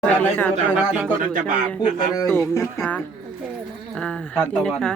สวัสดีค่ะต้อนรับเข้าสู่ช่องพูดไปเลยตูมนะคะนี่นะคะ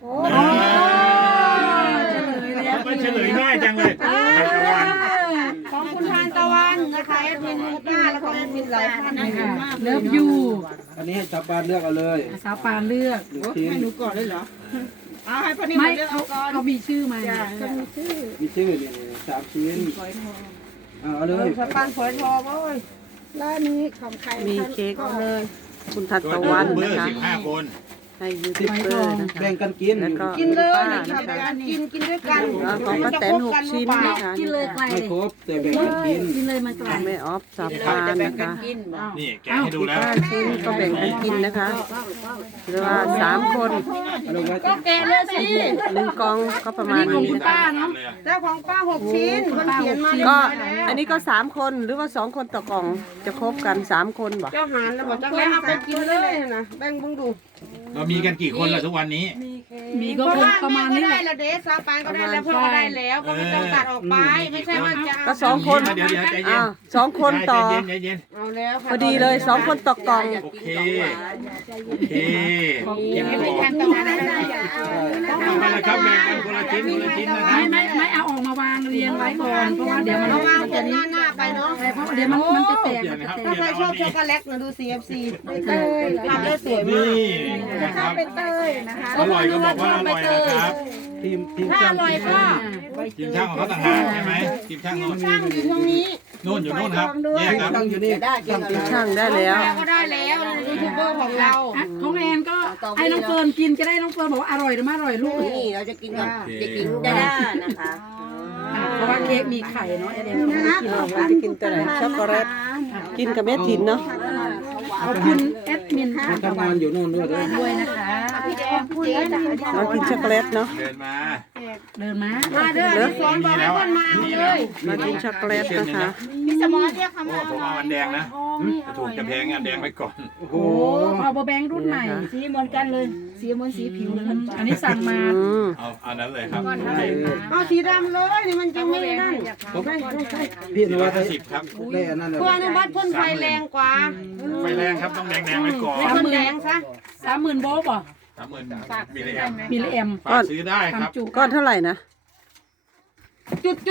เฉลยง่ายจังเลยของคุณทานตะวันนะคะแอดมินมุกหน้าแล้วก็แอดมินหลายท่านนะคะเลิฟยูอันนี้ให้ชาวบ้านเลือกเอาเลยสาวปานเลือกให้หนูก่อนเลยเหรอเอาให้พอนี่ไม่เลือกเขาเอาก่อนเขามีชื่อมามีชื่อนี่3 ชิ้นเอาเลยสปันฝอยทองโอ้ยแล้วนี้ของใครมีเค้กเลยคุณทัตวันนะคะ 15 คนให้ยูทูบเบอร์นะคะแบ่งกันกินแล้วก็กินเลยป้านะนะคะ คะกินด้วยกันของป้าแตน6 ชิ้นนะคะกินเลยไกลไม่เลยครบแต่แบ่งกันกินกินเลยมันไกลแม่ออฟสาวปานนะคะนี่แกะให้ดูแล้ว 5 ชิ้นก็แบ่งกันกินนะคะหรือว่า3 คนเอาลงไว้ก็แกะเลยสิ 1 กล่องก็ประอันมาณนี้ของนี้คุณนะคะป้าเนาะเจ้าของป้า6 ชิ้นคนเขียนมาก็อันนี้ก็3 คนหรือว่า2 คนต่อกล่องจะครบกัน3 คนบ่เจ้าหารแล้วบอกจะแบ่งเอาไปกินเลยนะแบ่งบุ้งดูเรามีกันกี่คนล่ะทุกวันนี้มีก็คงประมาณนี้แหได้ละแล้วเดซาปานก็ได้แล้วพ่อก็ได้แล้วก็ไม่ต้องตัดออกไปไม่ใช่ว่าจะก็2 คนเดี๋ยวใจเย็น 2 คนต่อใจเย็นเอาแล้วค่ะพอดีเลย2 คนต่อกล่องโอเคโอเคกินไม่ก่อทันนตะวันได้เอาไปเลยครับแบ่งกันคนละชิ้นนะครัไม่เอาออกมาวางเรียงไว้ก่อนเพราะว่าเดี๋ยวมันเอาวางมันบจะนนี้หน้าไปเนาะเพราะเดี๋ยวมันจะแตกเปลี่ยนนะครับถ้าใครชอบช็อกโกแลตนะดู CFC ทำได้สวยมากนี่นะครับเป็นเตยนะคะอร่อยก็บอกว่าอร่อยนะครับทีมถ้าช่าอง ร่อยก็ทีมช่างของเขาต่างหากใช่ไหมทีมช่างโน่นช่างอยู่ตรงนี้นู่นอยู่นู่นครับแยกครับช่างอยู่นี่ช่างทีมช่างได้แล้วก็ได้แล้วยูทูบเบอร์ของเราของแอนก็ให้น้องเฟิร์นกินจะได้น้องเฟิร์นบอกว่าอร่อยหรือไม่อร่อยลูกนี่เราจะกินกับเด็กหญิงดาด้านะคะเพราะว่าเค้กมีไข่เนาะแอนไม่ได้กินหรอกจะกินตัวไหนช็อกโกแลตกินกับแม่ถิ่นเนาะขอบคุณแอดมินมันทำงานอยู่นู่นด้วยด้วยนะคะพี่แดงพูดเลยจ้ะเรากินช็อกโกแลตเนาะเดินมาเดินมามาเด้อสอนบอกให้คนมาเลยเรากินช็อกโกแลตนะคะพี่สมอเรียกคำโอ้ว่าผมเอาอันแดงนะถูกจะแพงอันแดงไปก่อนโอ้โหโอ้พาวเวอร์แบงค์รุ่นใหม่สีเหมือนกันเลยสีเหมือนสีผิวเลยอันนี้สั่งมาเอาอันนั้นเลยครับเอาสีดำเลยนี่มันจะไม่นั่นพี่นวัด 50ครับได้อันนั้นเลยเพื่อนวัดพ่นไฟแรงกว่าไฟแรงครับต้องแดงไว้ก่อนให้คนแดงซะ 30,000 โวลต์ป่ะ 30,000มิลลิแอมมิลลิแอมฝากซื้อได้ครับจุก้อนเท่าไหร่นะจุด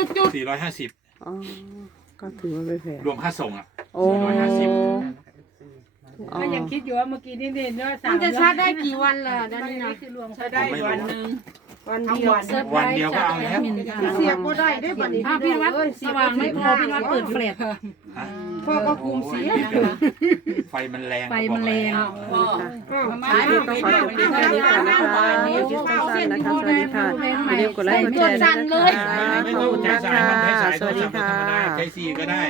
450 อ๋อก็ถือว่าไม่แพงรวมค่าส่งอ่ะโอ้ก็ยังคิดอยู่ว่าเมื่อกี้นี่เนาะมันจะชาร์จได้กี่วันล่ะด้านนี้นะใช้ได้วันหนึ่งวันเดียวเซอร์ไพรส์จากแอดมินค่ะเสียบก็ได้ได้บัดนี้พี่นวัดสว่างไม่พอพี่นวัดเปิดแฟลชพ่อก็คุมเสียไฟมันแรงไฟมันแรงคลิปนี้ต้องขอจบเพียงแค่นี้ก่อนนะคะคลิปสั้นๆนะคะสวัสดีค่ะอย่าลืมกดไลค์กดแชร์ด้วยนะคะขอบคุณมากค่ะ สวัสดีค่ะใช้ซีก็ได้